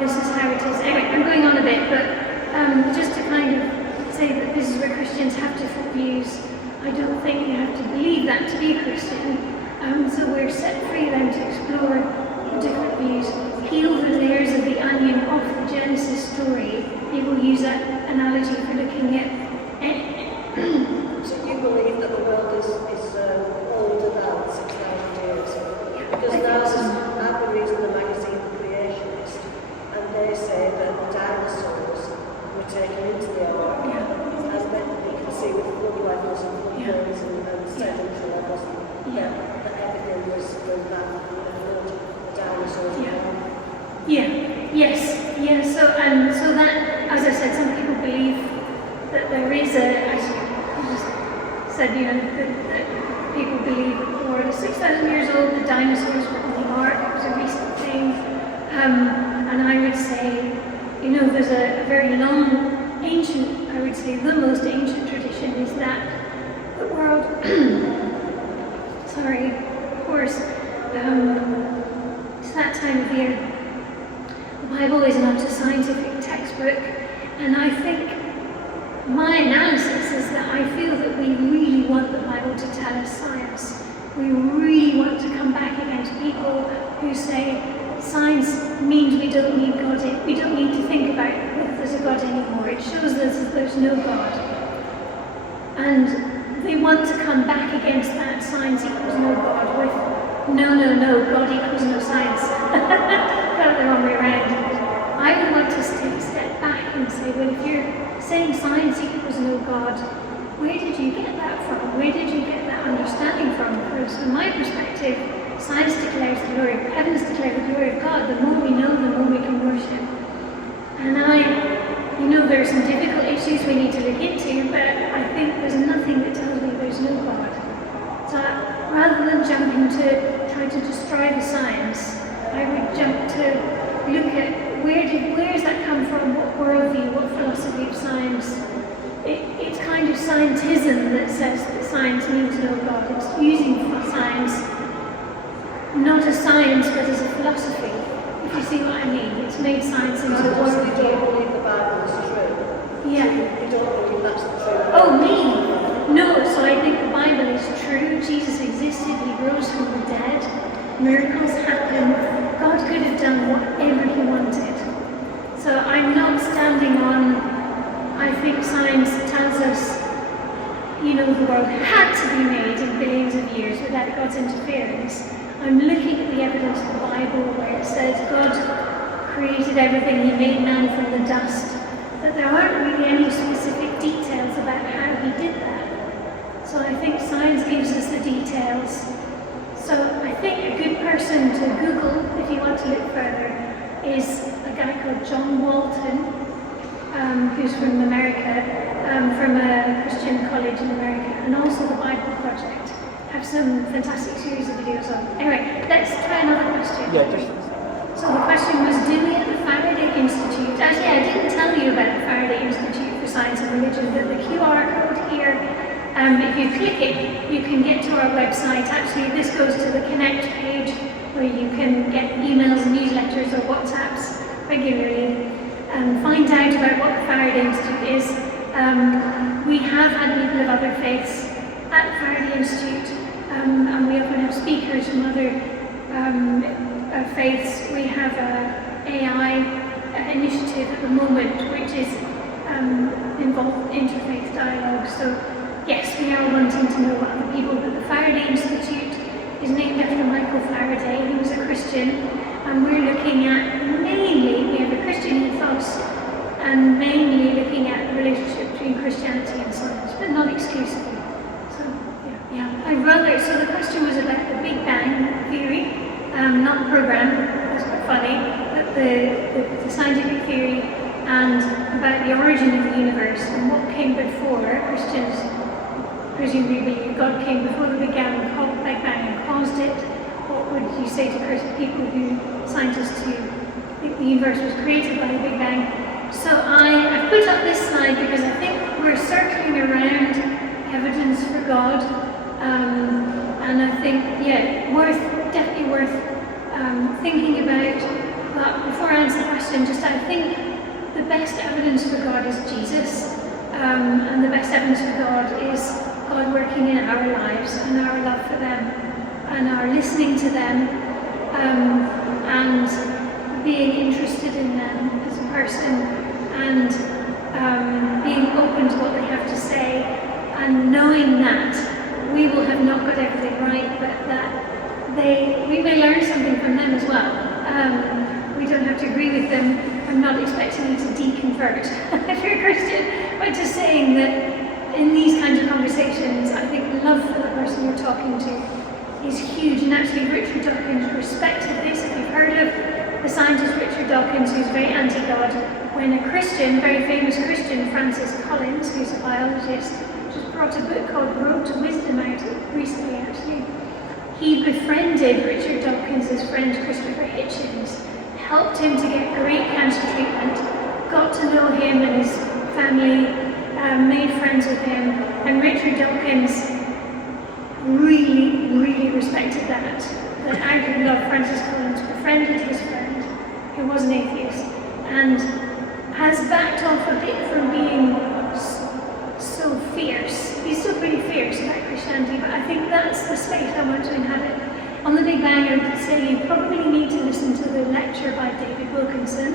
this is how it is. Anyway, I'm going on a bit, but just to kind of say that this is where Christians have different views. I don't think you have to believe that to be a Christian. So we're set free then to explore different views, peel the layers of the onion off the Genesis story. People use that analogy for looking at. So you believe that the world is older than 6,000 years? Because now I've been reading the magazine Creationist, and they say that the dinosaurs were taken into the Ark, as you can see with flood levels and flood plains and sedentary levels, that everything was from that flood, the dinosaurs. So that, as I said, some people believe that there is as you just said, that people believe that the world is 6,000 years old, the dinosaurs were on the Ark, it was a recent thing. And I would say, there's a very long, ancient, I would say the most ancient tradition is that the world, of course, it's that time of year. The Bible is not a scientific textbook, and I think my analysis is that I feel that we really want the Bible to tell us science. We really want to come back against people who say science means we don't need God, we don't need to think about whether there's a God anymore. It shows us that there's no God. And they want to come back against that science equals no God with no, God equals no science. Got it the wrong way around. I would want to take a step back and say, well, if you're saying science equals no God, where did you get that from? Where did you get that understanding from? Because from my perspective, science declares the glory of heavens, declare the glory of God. The more we know, the more we can worship. And there are some difficult issues we need to look into, but I think there's nothing that tells me there's no God. So rather than jumping to try to destroy the science, I would jump to look at where does that come from, what worldview, what philosophy of science. It's kind of scientism that says that science means no God. It's using science not as science but as a philosophy, if you see what I mean. It's made science into a So you worldview. don't believe the Bible is true? Yeah. You don't believe that's the truth? Oh, me? No, so I think the Bible is true. Jesus existed, he rose from the dead, miracles happened. God could have done whatever he wanted. So I'm not standing on, I think science tells us, the world had to be made in billions of years without God's interference. I'm looking at the evidence of the Bible where it says God created everything, he made man from the dust, that there aren't really any specific details about how he did that. So I think science gives us the details. So I think a good person to Google, if you want to look further, is a guy called John Walton, who's from America, from a Christian college in America, and also the Bible Project. Have some fantastic series of videos on. Anyway, let's try another question. Yeah, just... So the question was, do we at the Faraday Institute, actually I didn't tell you about the Faraday Institute for Science and Religion, but the QR code here, if you click it, you can get to our website. Actually, this goes to the Connect page, where you can get emails, newsletters, or WhatsApps regularly, and find out about what the Faraday Institute is. We have had people of other faiths at the Faraday Institute, and we often have speakers from other faiths. We have an AI initiative at the moment, which is involved interfaith dialogue. So yes, we are wanting to know about other people, but the Faraday Institute is named after Michael Faraday. He was a Christian, and we're looking at we have a Christian ethos, and mainly looking at the relationship between Christianity and science, but not exclusively. So so the question was about the Big Bang theory, not the program, that's quite funny, but the scientific theory, and about the origin of the universe and what came before. Christians presumably believe God came before the Big Bang and caused it. What would you say to people scientists who think the universe was created by the Big Bang? So I put up this slide because I think we're circling around evidence for God, and I think, definitely worth thinking about. But before I answer the question, I think the best evidence for God is Jesus, and the best evidence for God is God working in our lives and our love for them, and our listening to them, and being interested in them as a person, and being open to what they have to say, and knowing that we will have not got everything right, but that we may learn something from them as well. We don't have to agree with them. I'm not expecting you to deconvert if you're a Christian, but just saying that in these kinds of conversations, I think love for the person you're talking to is huge. And actually, Richard Dawkins respected this. If you've heard of the scientist Richard Dawkins, who's very anti-God, when a Christian, very famous Christian, Francis Collins, who's a biologist, just brought a book called Road to Wisdom out recently, actually. He befriended Richard Dawkins' friend Christopher Hitchens, helped him to get great cancer treatment, got to know him and his family, made friends with him, and Richard Dawkins really, really respected that out of love, Francis Collins befriended his friend, who was an atheist, and has backed off a bit from being so fierce. He's still pretty fierce about Christianity, but I think that's the space I want to inhabit. On the Big Bang, I would say you probably need to listen to the lecture by David Wilkinson,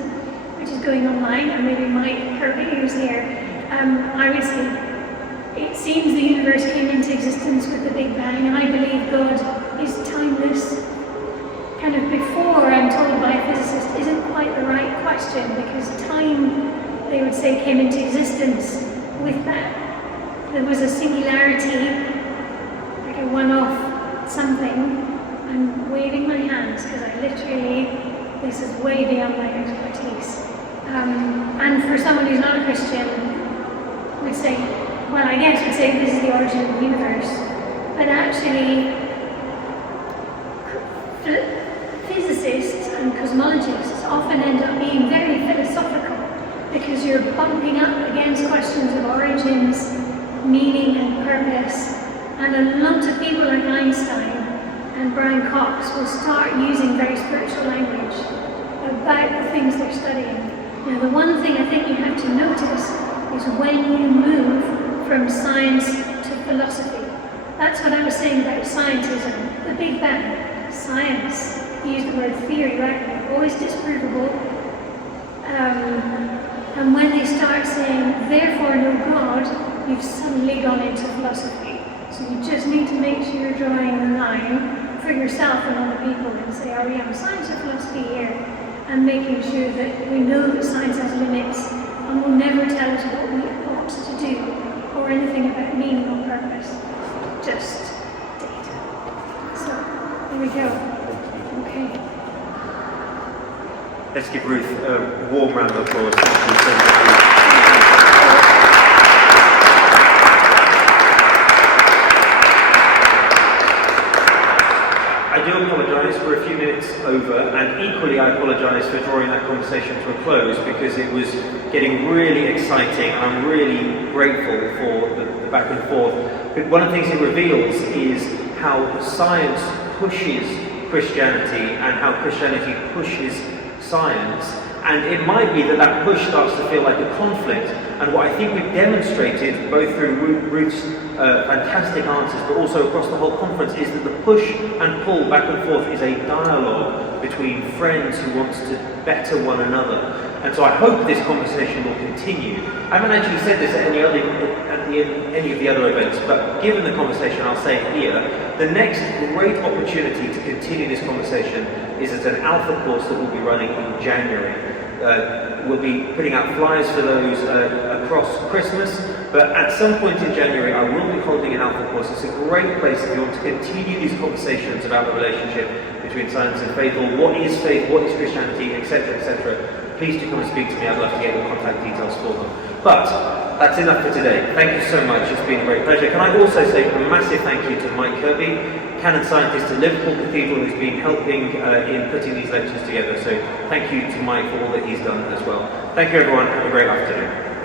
which is going online, and maybe Mike Kirby, who's here. I would say it seems the universe came into existence with the Big Bang, and I believe God is timeless. Kind of before, I'm told by a physicist, isn't quite the right question, because time, they would say, came into existence with that. There was a singularity, like a one-off something. I'm waving my hands because this is way beyond my expertise. And for someone who's not a Christian, would say this is the origin of the universe. but actually physicists and cosmologists often end up being very philosophical because you're bumping up against questions of origins, meaning and purpose, and a lot of people like Einstein and Brian Cox will start using very spiritual language about the things they're studying. Now, the one thing I think you have to notice is when you move from science to philosophy. That's what I was saying about scientism, the Big Bang, science. You use the word theory, right? Always disprovable. And when they start saying, therefore no God, you've suddenly gone into philosophy. So you just need to make sure you're drawing the line for yourself and other people and say, are we on science or philosophy here? And making sure that we know that science has limits and will never tell us what we ought to do or anything about meaning or purpose. Just data. So, there we go. Okay. Let's give Ruth a warm round of applause. Thank you so much. I do apologise, we're a few minutes over, and equally I apologise for drawing that conversation to a close because it was getting really exciting and I'm really grateful for the back and forth. But one of the things it reveals is how science pushes Christianity and how Christianity pushes science, and it might be that that push starts to feel like a conflict. And what I think we've demonstrated, both through Ruth's fantastic answers, but also across the whole conference, is that the push and pull back and forth is a dialogue between friends who want to better one another. And so I hope this conversation will continue. I haven't actually said this at any of the other events, but given the conversation, I'll say it here. The next great opportunity to continue this conversation is at an alpha course that we'll be running in January. We'll be putting out flyers for those across Christmas, but at some point in January I will be holding an alpha course. It's a great place if you want to continue these conversations about the relationship between science and faith, or what is faith, what is Christianity, etc., etc. Please do come and speak to me. I'd love to get the contact details for them. But that's enough for today. Thank you so much. It's been a great pleasure. Can I also say a massive thank you to Mike Kirby, canon scientist at Liverpool Cathedral, who's been helping in putting these lectures together. So thank you to Mike for all that he's done as well. Thank you, everyone. Have a great afternoon.